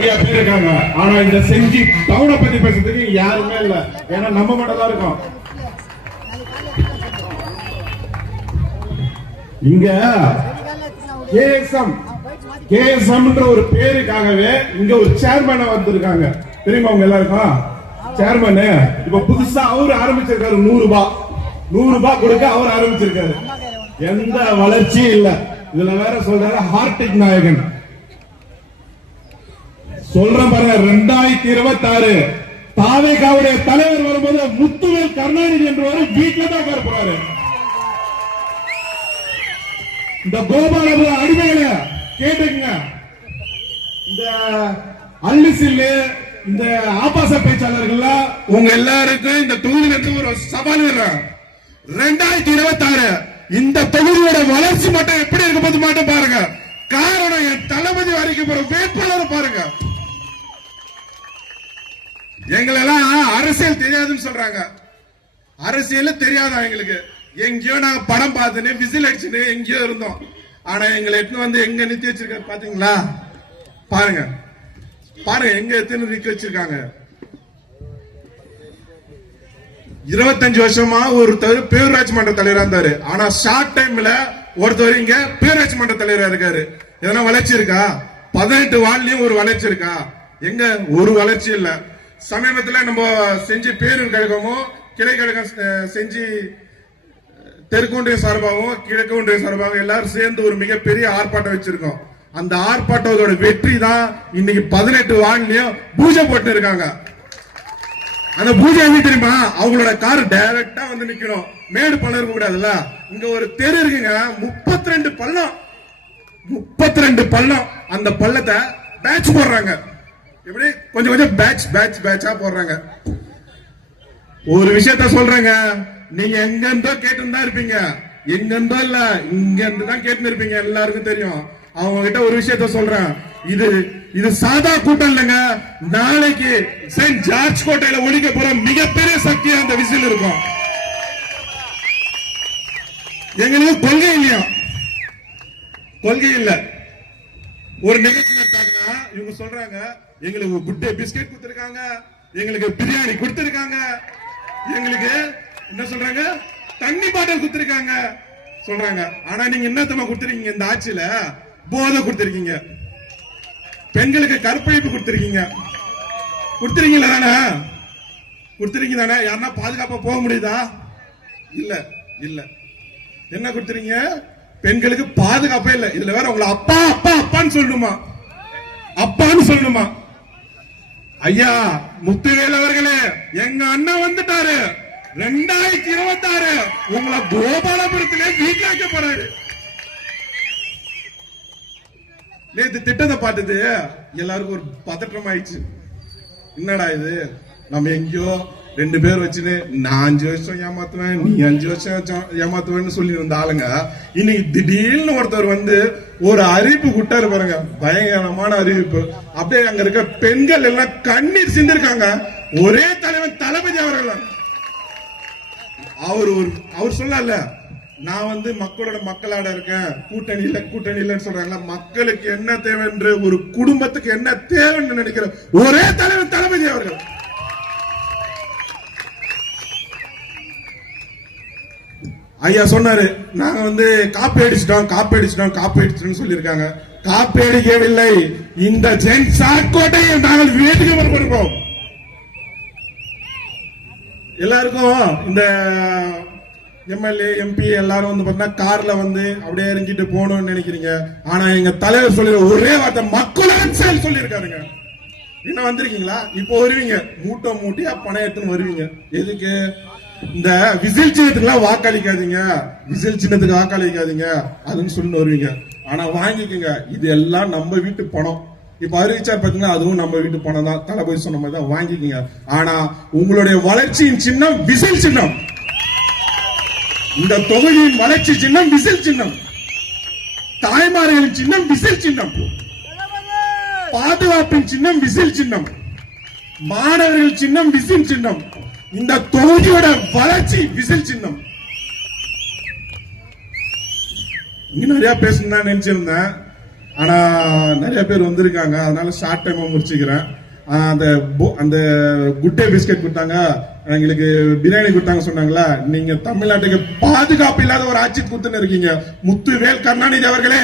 இருக்காங்க. ஆனா இந்த செஞ்சி டவுனை பத்தி பேசுறதுக்கு யாருமே இல்ல. ஏன்னா நம்ம மட்டும் தான் இருக்கோம். இங்க கேஎஸ்எம்ன்ற ஒரு பேருக்காகவே இங்க ஒரு சேர்மேன் வந்திருக்காங்க. தெரியுமா உங்க எல்லாருக்கும்? சேர்மேன் இப்ப புதுசா அவரு ஆரம்பிச்சிருக்காரு. 100 ரூபாய் கொடுக்க அவர் ஆரம்பிச்சிருக்காரு. எந்த வளர்ச்சியும் இல்ல. இதுல வேற சொல்றாரு ஹார்டிக் நாயகன். சொல்றேன் பாருங்க, 2026 தாவேகாவுடைய தலைவர் வரும்போது முத்துவேல் கருணாநிதி என்றவர் வீட்டில் தான் உட்கார போறாரு. இந்த கோபால அடிமையில கேட்டுங்க. இந்த அள்ளிசில்லு இந்த ஆபாச பேச்சாளர்கள் உங்க எல்லாருக்கும் இந்த தொகுதியிலிருந்து ஒரு சவால் விடுறேன். 2026 இந்த தொகுதியோட வளர்ச்சி மட்டும் எப்படி இருக்க போது மட்டும் பாருங்க. காரணம் என் தளபதி வரைக்கும் போற வேட்பாளர் பாருங்க. எங்களெல்லாம் அரசியல் தெரியாதுன்னு சொல்றாங்க. அரசியல் தெரியாதா எங்களுக்கு? எங்கேயோ நாங்க படம் பார்த்துன்னு விசில் அடிச்சுன்னு எங்கேயோ இருந்தோம். ஆனா எங்களை எட்டு வந்து எங்க நிறுத்தி வச்சிருக்காரு பாத்தீங்களா? பாருங்க பாருங்க எங்க எத்தனை நிறுத்தி வச்சிருக்காங்க. 25 வருஷமா ஒருத்தர் பேரூராட்சி மன்ற தலைவரா இருந்தாரு. ஆனா ஷார்ட் டைம்ல ஒருத்தர் இங்க பேரூராட்சி மன்ற தலைவரா இருக்காரு. எதனா வளர்ச்சி இருக்கா? 18 வார்டுலயும் ஒரு வளர்ச்சி இருக்கா? எங்க ஒரு வளர்ச்சி இல்ல. சமீபத்தில் நம்ம செஞ்சி பேரூர் கழகமும் கிளை கழகம் செஞ்சி தெற்கு ஒன்றிய சார்பாகவும் கிழக்கு ஒன்றிய சார்பாகவும் எல்லாரும் சேர்ந்து ஒரு மிகப்பெரிய ஆர்ப்பாட்டம் வச்சிருக்கோம். அந்த ஆர்ப்பாட்டத்தோட வெற்றி தான் இன்னைக்கு 18 வார்டுலயும் பூஜை போட்டு இருக்காங்க. அந்த பூஜை எப்படி தெரியுமா? அவங்களோட கார் டைரக்டா வந்து நிக்கணும். மேடு பள்ளம் இருக்க கூடாதுல்ல. இங்க ஒரு தெரு இருக்குங்க, 32 பள்ளம். 32 பள்ளம். அந்த பள்ளத்தை பேட்ச் போடுறாங்க. எப்படி கொஞ்சம் கொஞ்சம் பேட்சா போடுறாங்க. ஒரு விஷயத்த சொல்றேங்க, நீங்க எங்க இருந்தோ கேட்டு தான் இருப்பீங்க. எங்க இருந்தோ இல்ல, இங்க இருந்து தான் கேட்டு இருப்பீங்க. எல்லாருக்கும் தெரியும். அவங்க கிட்ட ஒரு விஷயத்த சொல்றேன். இது சாதா கூட்டம் இல்லைங்க. நாளைக்கு செயின்ட் ஜார்ஜ் கோட்டையில ஒழிக்க போற மிகப்பெரிய சக்தியா அந்த விசில் இருக்கும். எங்களுக்கு கொள்கை இல்லையா? கொள்கை இல்ல. ஒரு நிகழ்ச்சி நடத்தாங்கன்னா இவங்க சொல்றாங்க, எங்களுக்கு குட்டே பிஸ்கெட் கொடுத்திருக்காங்க, எங்களுக்கு பிரியாணி கொடுத்திருக்காங்க, எங்களுக்கு என்ன சொல்றாங்க தண்ணி பாட்டில் கொடுத்திருக்காங்க சொல்றாங்க. ஆனா நீங்க என்னத்தமா கொடுத்திருக்கீங்க? இந்த ஆட்சியில போதை கொடுத்திருக்கீங்க, பெண்களுக்கு கற்பழிப்பு கொடுத்திருக்கீங்க. கொடுத்திருக்கீங்களா தானே? கொடுத்திருக்கீங்க தானே? யாருன்னா பாதுகாப்பா போக முடியுதா? இல்ல இல்ல. என்ன கொடுத்திருக்கீங்க? பெண்களுக்கு பாதுகாப்பே இல்ல. இதுல வேற உங்களை அப்பா அப்பா அப்பான்னு சொல்லணுமா? அப்பான்னு சொல்லணுமா? ஐயா முத்துவேல் அவர்களே, எங்க அண்ணன் வந்துட்டாரு. 2026 உங்களை கோபாலபுரத்திலே வீட்டில் வைக்க போறாரு. நேற்று திட்டத்தை பார்த்தது எல்லாருக்கும் ஒரு பதற்றம் ஆயிடுச்சு. என்னடா இது, நம்ம எங்கேயோ 2 பேர் வச்சுன்னு நான் 5 வருஷம் ஏமாத்துவேன், நீ 5 வருஷம் ஏமாத்துவேன்னு சொல்லி இருந்த ஆளுங்க இன்னைக்கு திடீர்னு ஒருத்தர் வந்து ஒரு அறிவிப்பு கொடுத்தாரு பாருங்க. பயங்கரமான அறிவிப்பு. அப்படியே அங்க இருக்க பெண்கள் எல்லாம் கண்ணீர் சிந்திருக்காங்க. ஒரே தலைவன் தளபதி அவர்கள். அவர் சொல்லல, நான் வந்து மக்களோட மக்களாட இருக்கேன், கூட்டணி இல்லன்னு சொல்றாங்க. மக்களுக்கு என்ன தேவை என்று, ஒரு குடும்பத்துக்கு என்ன தேவைன்னு நினைக்கிற ஒரே தலைவர் தளபதி அவர்கள். ஐயா சொன்னாரு, நாங்க வந்து காப்பி அடிச்சிட்டோம் சொல்லியிருக்காங்க. காப்பி அடிக்கவில்லை. இந்த கோட்டையை நாங்கள் வீட்டுக்கு வருகிறோம். எல்லாருக்கும் இந்த எம்எல்ஏ எம்பி எல்லாரும் வந்து பாத்தீங்கன்னா கார்ல வந்து அப்படியே இறங்கிட்டு போகணும்னு நினைக்கிறீங்க. ஆனா எங்க தலைவர் சொல்லி ஒரே வார்த்தை மக்களுடன் செயல் சொல்லி இருக்காருங்க. என்ன வந்திருக்கீங்களா? இப்போ வருவீங்க, மூட்டியா பணம் எடுத்துன்னு வருவீங்க. எதுக்கு? இந்த விசில் சின்னத்துக்கு வாக்களிக்காதீங்க, விசில் சின்னத்துக்கு வாக்களிக்காதீங்க அதுன்னு சொல்லி வருவீங்க. ஆனா வாங்கிக்கோங்க, இது எல்லாம் நம்ம வீட்டு பணம். இப்ப அறிவிச்சா பாத்தீங்கன்னா அதுவும் நம்ம வீட்டு பணம் தான். தளபதி சொன்ன மாதிரி தான், வாங்கிக்கோங்க. ஆனா உங்களுடைய வளர்ச்சியின் சின்னம் விசில் சின்னம். இந்த தொகுதியின் வளர்ச்சி சின்னம் விசில் சின்னம். தாய்மார்களின் சின்னம் விசில் சின்னம். பாதுகாப்பின் சின்னம் விசில் சின்னம். மாணவர்கள் சின்னம் விசில் சின்னம். இந்த தொகுதியோட வளர்ச்சி விசில் சின்னம். இங்க நிறைய பேசணும் நினைச்சிருந்தேன். ஆனா நிறைய பேர் வந்திருக்காங்க, அதனால ஷார்ட் டைமா முடிச்சுக்கிறேன். அந்த குட்டே பிஸ்கட் கொடுத்தாங்க, எங்களுக்கு பிரியாணி கொடுத்தாங்க சொன்னாங்களா, நீங்க தமிழ்நாட்டுக்கு பாதுகாப்பு இல்லாத ஒரு ஆட்சி கொடுத்துன்னு இருக்கீங்க. முத்துவேல் கருணாநிதி அவர்களே,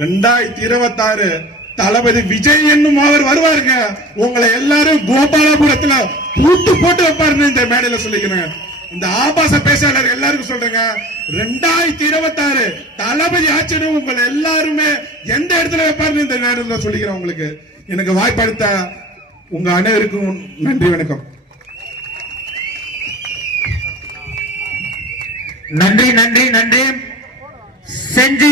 2026 தளபதி விஜய் என்னும் அவர் வருவாருங்க, உங்களை எல்லாரும் கோபாலபுரத்துல பூட்டு போட்டு வைப்பாருன்னு இந்த மேடையில சொல்லிக்கிறேன். இந்த ஆபாச பேச்சாளர் எல்லாருக்கும் சொல்றேங்க, 2026 தளபதி ஆட்சின்னு உங்களை எல்லாருமே எந்த இடத்துல வைப்பாருன்னு இந்த நேரத்தில் சொல்லிக்கிறேன். உங்களுக்கு எனக்கு வாய்ப்பளித்த உங்க அனைவருக்கும் நன்றி, வணக்கம். நன்றி நன்றி நன்றி. செஞ்சி